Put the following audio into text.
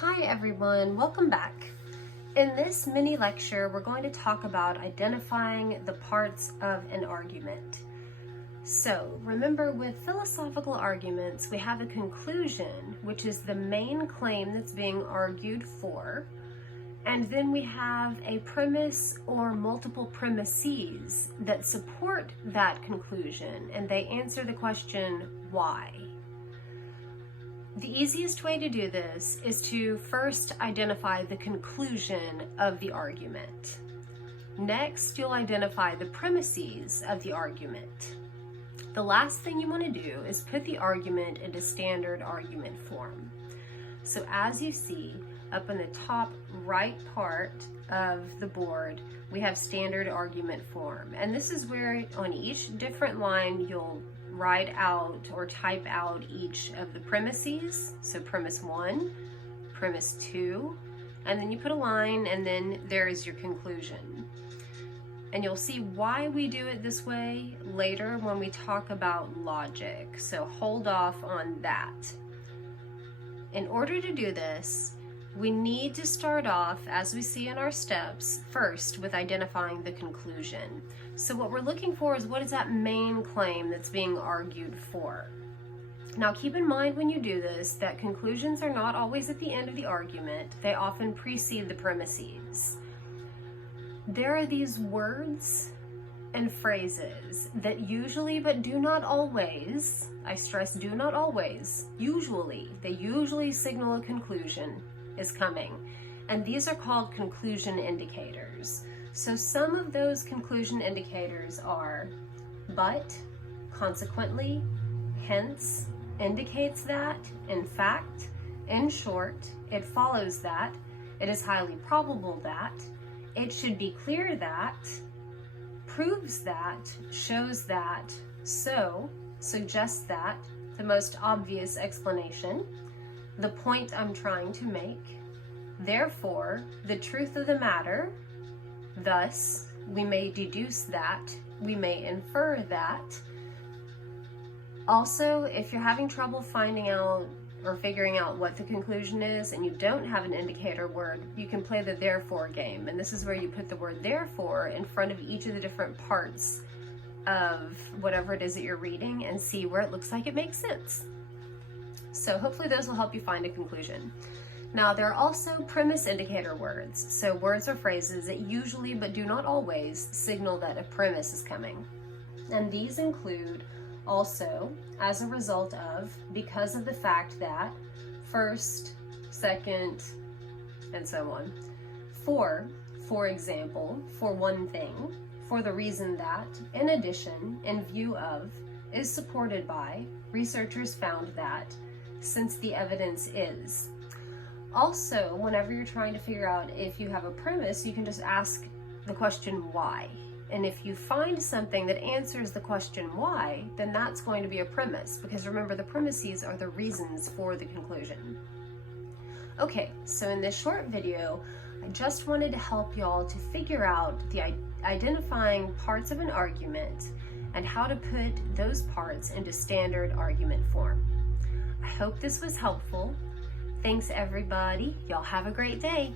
Hi everyone, welcome back. In this mini lecture, we're going to talk about identifying the parts of an argument. So remember, with philosophical arguments, we have a conclusion, which is the main claim that's being argued for, and then we have a premise or multiple premises that support that conclusion, and they answer the question, why? The easiest way to do this is to first identify the conclusion of the argument. Next, you'll identify the premises of the argument. The last thing you want to do is put the argument into standard argument form. So as you see up in the top right part of the board, we have standard argument form. And this is where on each different line you'll write out or type out each of the premises. So premise 1, premise 2, and then you put a line, and then there is your conclusion. And you'll see why we do it this way later when we talk about logic. So hold off on that. In order to do this, we need to start off, as we see in our steps, first with identifying the conclusion. So what we're looking for is, what is that main claim that's being argued for? Now keep in mind when you do this that conclusions are not always at the end of the argument. They often precede the premises. There are these words and phrases that usually, but do not always, I stress do not always, they usually signal a conclusion is coming. And these are called conclusion indicators. So some of those conclusion indicators are but, consequently, hence, indicates that, in fact, in short, it follows that, it is highly probable that, it should be clear that, proves that, shows that, so, suggests that, the most obvious explanation, the point I'm trying to make, therefore, the truth of the matter, thus, we may deduce that, we may infer that. Also, if you're having trouble finding out or figuring out what the conclusion is and you don't have an indicator word, you can play the therefore game. And this is where you put the word therefore in front of each of the different parts of whatever it is that you're reading and see where it looks like it makes sense. So hopefully those will help you find a conclusion. Now there are also premise indicator words, so words or phrases that usually but do not always signal that a premise is coming. And these include also, as a result of, because of the fact that, first, second, and so on. For example, for one thing, for the reason that, in addition, in view of, is supported by, researchers found that, since the evidence is. Also, whenever you're trying to figure out if you have a premise, you can just ask the question why. And if you find something that answers the question why, then that's going to be a premise, because remember, the premises are the reasons for the conclusion. Okay, so in this short video, I just wanted to help y'all to figure out the identifying parts of an argument and how to put those parts into standard argument form. I hope this was helpful. Thanks everybody. Y'all have a great day.